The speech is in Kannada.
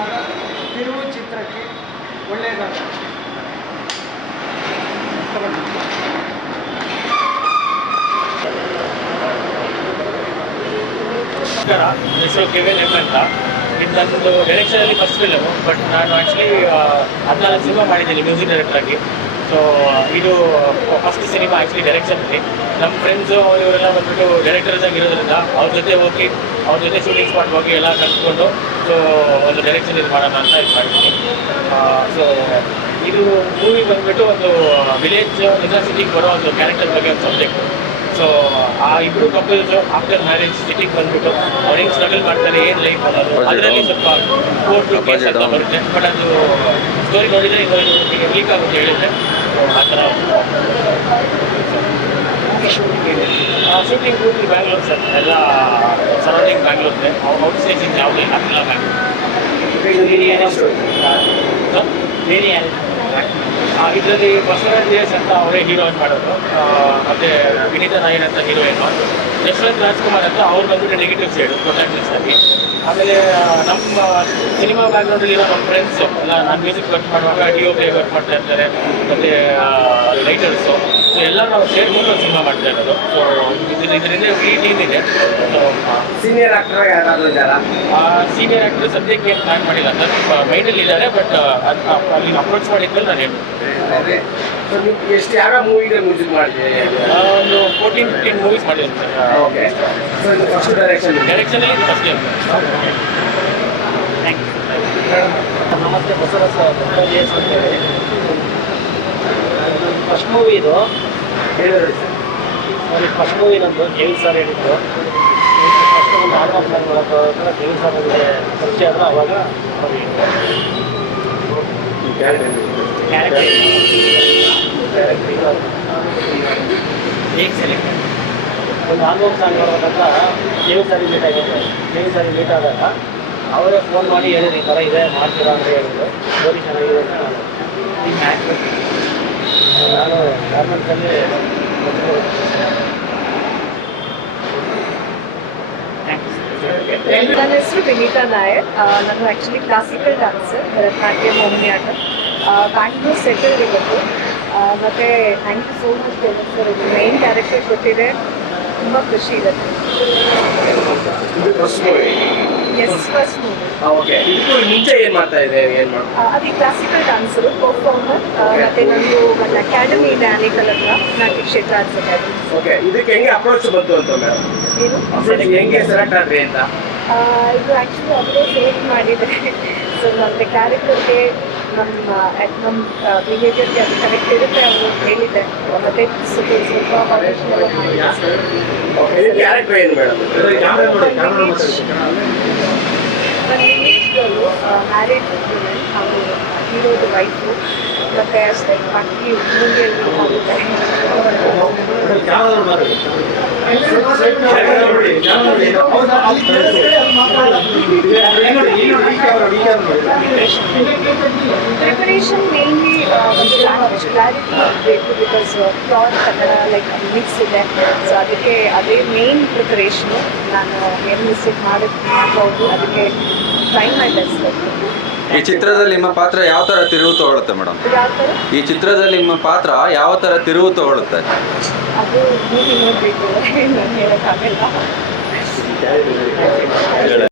ನಿರ್ದೇಶನದ ತಿರುವು ಚಿತ್ರಕ್ಕೆ ಒಳ್ಳೆಯದಾಗ ಹೆಸರು ಕೆವಿನ್ ಎಂ ಅಂತ. ಇದು ನನ್ನದು ಡೈರೆಕ್ಷನಲ್ಲಿ ಫಸ್ಟ್ ಫಿಲಮು ಬಟ್ ನಾನು ಆ್ಯಕ್ಚುಲಿ ಹದಿನಾಲ್ಕು ಸಿನಿಮಾ ಮಾಡಿದ್ದೀನಿ ಮ್ಯೂಸಿಕ್ ಡೈರೆಕ್ಟರ್ ಆಗಿ. ಸೊ ಇದು ಫಸ್ಟ್ ಸಿನಿಮಾ ಆ್ಯಕ್ಚುಲಿ ಡೈರೆಕ್ಷನಲ್ಲಿ ನಮ್ಮ ಫ್ರೆಂಡ್ಸು ಅವರು ಇವರೆಲ್ಲ ಬಂದ್ಬಿಟ್ಟು ಡೈರೆಕ್ಟರ್ಸ್ ಆಗಿರೋದ್ರಿಂದ ಅವ್ರ ಜೊತೆ ಹೋಗಿ, ಅವ್ರ ಜೊತೆ ಶೂಟಿಂಗ್ ಸ್ಪಾಟ್ ಹೋಗಿ ಎಲ್ಲ ಕಲ್ತ್ಕೊಂಡು ಸೊ ಒಂದು ಡೈರೆಕ್ಷನ್ ಇದು ಮಾಡೋಣ ಅಂತ ಇದು ಮಾಡಿದ್ದೀನಿ. ಸೊ ಇದು ಮೂವಿ ಬಂದ್ಬಿಟ್ಟು ಒಂದು ವಿಲೇಜ್ ಯೂನಿವರ್ಸಿಟಿಗೆ ಬರೋ ಒಂದು ಕ್ಯಾರೆಕ್ಟರ್ ಬಗ್ಗೆ ಒಂದು ಸಬ್ಜೆಕ್ಟ್ ಸೊ ಆ ಇಬ್ಬರು ಕಪಲ್ಸ್ ಆಫ್ಟರ್ ಮ್ಯಾರೇಜ್ ಸಿಟಿಗೆ ಬಂದ್ಬಿಟ್ಟು ಅವ್ರು ಹೆಂಗೆ ಸ್ಟ್ರಗಲ್ ಮಾಡ್ತಾರೆ ಏನು ಲೈಫ್ ಅನ್ನೋದು ಅದರಲ್ಲಿ ಸ್ವಲ್ಪ ಕೋರ್ಟ್ ಕೇಸ್ ಅಂತ ಬರುತ್ತೆ. ಬಟ್ ಅದು ಸ್ಟೋರಿ ನೋಡಿದರೆ ಇದು ಲೀಕ್ ಆಗುತ್ತೆ ಹೇಳಿದ್ರೆ ಆ ಥರ. ಶೂಟಿಂಗ್ ಪೂರ್ತಿ ಬ್ಯಾಂಗ್ಳೂರ್ ಸರ್ ಎಲ್ಲ ಸರೌಂಡಿಂಗ್ ಬ್ಯಾಂಗ್ಳೂರ್ದೆ ಔಟ್ ಸ್ಟೇಷನ್ ಯಾವುದೇ ಹಾಕಿಲ್ಲ ಬ್ಯಾಂಗ್ಳೂರ್ ಇದರಲ್ಲಿ ಬಸವರಾಜ್ ದೇಸ್ ಅಂತ ಅವರೇ ಹೀರೋಯಿನ್ ಮಾಡೋದು. ಆ, ಮತ್ತೆ ವಿನೀತ ನಾಯರ್ ಅಂತ ಹೀರೋಯಿನ್ ಯಶವಂತ್ ರಾಜ್ಕುಮಾರ್ ಅಂತ ಅವ್ರು ಬಂದ್ಬಿಟ್ಟು ನೆಗೆಟಿವ್ ಸೈಡ್ ಪ್ರೊಟಾಕ್ಟಿಸ್ ಆಗಿ. ಆಮೇಲೆ ಆ, ನಮ್ಮ ಸಿನಿಮಾ ಬ್ಯಾಕ್ಗ್ರೌಂಡಲ್ಲಿರೋ ನಮ್ಮ ಫ್ರೆಂಡ್ಸು ಎಲ್ಲ ನಾನು ಮ್ಯೂಸಿಕ್ ವರ್ಕ್ ಮಾಡುವಾಗ ಡಿ ಒ ಪಿ ವರ್ಕ್ ಮಾಡ್ತಾ ಇರ್ತಾರೆ. ಮತ್ತು ರೈಟರ್ಸು ಸೊ ಎಲ್ಲ ನಾವು ಸೇರ್ಕೊಂಡು ಒಂದು ಸಿನಿಮಾ ಮಾಡ್ತಾ ಇರೋದು. ಸೊ ಇದ್ರ ಇದರಿಂದ ಈ ಟೀಮ್ ಇದೆ. ಸೊ ಸೀನಿಯರ್ ಆಕ್ಟರ್ ಯಾರಾದರೂ ಇದ್ದಾರಾ? ಸೀನಿಯರ್ ಆಕ್ಟರ್ ಸದ್ಯಕ್ಕೆ ಏನು ಪ್ಲಾನ್ ಮಾಡಿಲ್ಲ. ಸರ್ ಮೈಂಡಲ್ಲಿ ಇದ್ದಾರೆ ಬಟ್ ಅಲ್ಲಿ ಅಪ್ರೋಚ್ ಮಾಡಿದ್ಮೇಲೆ ನಾನು ಹೇಳ್ತೀನಿ. ಎಷ್ಟು ಯಾವ ಮೂವಿಗೆ ಮ್ಯೂಸಿಕ್ ಮಾಡಿದ್ದೀರಿ ಆ, ಒಂದು ಫೋರ್ಟೀನ್ ಫಿಫ್ಟೀನ್ ಮೂವೀಸ್ ಮಾಡಿದ್ದೀನಿ ಸರ್. ಓಕೆ ಸೊ ಇದು ಫಸ್ಟ್ ಡೈರೆಕ್ಷನ್ ಡೈರೆಕ್ಷನಲ್ಲಿ ಫಸ್ಟ್ ಇಯರ್ ಥ್ಯಾಂಕ್ ಯು ನಮಸ್ತೆ ಹೊಸ ಹೊಸ ಅಂತ ಹೇಳಿ ಫಸ್ಟ್ ಮೂವಿ ಇದು ಫಸ್ಟ್ ಮೂವಿ ನಂದು ಜೈಲ್ ಸರ್ ಹೇಳಿದ್ದು ಫಸ್ಟ್ ಒಂದು ಆಲ್ಬಮ್ ಪ್ಲಾನ್ ಮಾಡೋದು ಜೈಲ್ ಸರ್ ನನಗೆ ಪರಿಚಯ ಆದ್ರೆ ಅವಾಗ ಹೇಗೆ ಸೆಲೆಕ್ಟ್ ಒಂದು ಆಲ್ಬಮ್ ಸಾಂಗ್ ಮಾಡ್ಬೇಕಂತ ಜೈಲ್ ಸರ್ ಮೀಟ್ ಆಗಿದ್ದೆ ಜೈಲ್ ಸರ್ ಮೀಟ್ ಆದಾಗ ಅವರೇ ಫೋನ್ ಮಾಡಿ ಹೇಳಿದ್ರು, ಈ ಥರ ಇದೆ, ಮಾಡ್ತೀರಾ ಅಂತ ಹೇಳಿದ್ರು. ಸೋರಿ, ಚೆನ್ನಾಗಿದೆ ಅಂತ ನಾನು ನಾನು ಗಾರ್ಮೆಂಟ್ಸಲ್ಲಿ ನನ್ನ ಹೆಸರು ವಿನೀತಾ ನಾಯರ್. ನಾನು actually classical dancer Bharatanatyam Mohiniyattam. Bangalore settle ಇವತ್ತು ಮತ್ತು thank you so much sir ಇದು ಮೈನ್ ಕ್ಯಾರೆಕ್ಟರ್ ಕೊಟ್ಟಿದೆ. ತುಂಬ ಖುಷಿ ಇದೆ ಇದು first movie yes first movie okay ಮುಂಚೆ ಏನು ಮಾಡ್ತಾ ಇದೆ ಏನು ಮಾಡ್ತಾ ಅದೇ ಕ್ಲಾಸಿಕಲ್ ಡಾನ್ಸರು ಪರ್ಫಾರ್ಮರ್ ಮತ್ತೆ ನಂದು ಒಂದು ಅಕಾಡೆಮಿ ಇದೆ ಆನೇಕಲ್ ಹತ್ರ ನಾಟ್ಯ ಕ್ಷೇತ್ರ ಆರ್ಟ್ಸ್ ಅಕಾಡೆಮಿ ಓಕೆ ಇದಕ್ಕೆ ಹೆಂಗೆ ಅಪ್ರೋಚ್ ಬಂತು ಅಂತ ಮೇಡಮ್ ಏನು? ಅಪ್ರೋಚ್ ಹೆಂಗೆ ಸೆಲೆಕ್ಟ್ ಆದ್ರಿ ಅಂತ? ಇದು ಆ್ಯಕ್ಚುಲಿ ಅವರೇ ಸೆಲೆಕ್ಟ್ ಮಾಡಿದ್ರೆ ಸೊ ಮತ್ತೆ ಕ್ಯಾರೆಕ್ಟರ್ಗೆ ನಮ್ಮ ನಮ್ಮ ಬಿಹೇವಿಯರ್ಗೆ ಅದು ಕರೆಕ್ಟ್ ಇರುತ್ತೆ ಅವರು ಮತ್ತೆ ಸ್ವಲ್ಪ ಸ್ವಲ್ಪ audition ಎಲ್ಲ ಮಾಡಿದೆ. ಓಕೆ ಇದು ಕ್ಯಾರೆಕ್ಟರ್ ಏನು ಮೇಡಮ್ ಒಂದು ಇಂಗ್ಲೀಷ್ಗಳು ಮ್ಯಾರೇಜ್ ವುಮೆನ್ ಹಾಗೂ ಹೀರೋದು ವೈಫು ಮತ್ತು ಅಷ್ಟೇ ಬಾಕಿ ಮೂವಿಯಲ್ಲಿ ಪ್ರಿಪರೇಷನ್ ಮೇನ್ಲಿ ಒಂದು ಲ್ಯಾಂಗ್ವೇಜ್ ಕ್ಲಾರಿಟಿ ಬೇಕು because pure Kannada like mix ಇದೆ. ಸೊ ಅದಕ್ಕೆ ಅದೇ ಮೇನ್ ಪ್ರಿಪರೇಷನು ನಾನು ಏನು ಮಿಸ್ಟೇಕ್ ಮಾಡೋದು ಮಾಡ್ಬೋದು. ಅದಕ್ಕೆ ಟ್ರೈ ಮೈ ಬೆಸ್ಟ್ ಈ ಚಿತ್ರದಲ್ಲಿ ನಿಮ್ಮ ಪಾತ್ರ ಯಾವ ತರ ತಿರುವು ತಗೊಳುತ್ತೆ ಮೇಡಮ್ ಯಾವ ಥರ ಈ ಚಿತ್ರದಲ್ಲಿ ನಿಮ್ಮ ಪಾತ್ರ ಯಾವ ತರ ತಿರುವು ತಗೊಳುತ್ತೆ? ಅದು ನೋಡಬೇಕು. ನಾನು ಹೇಳೋಕ್ಕಾಗಲ್ಲ.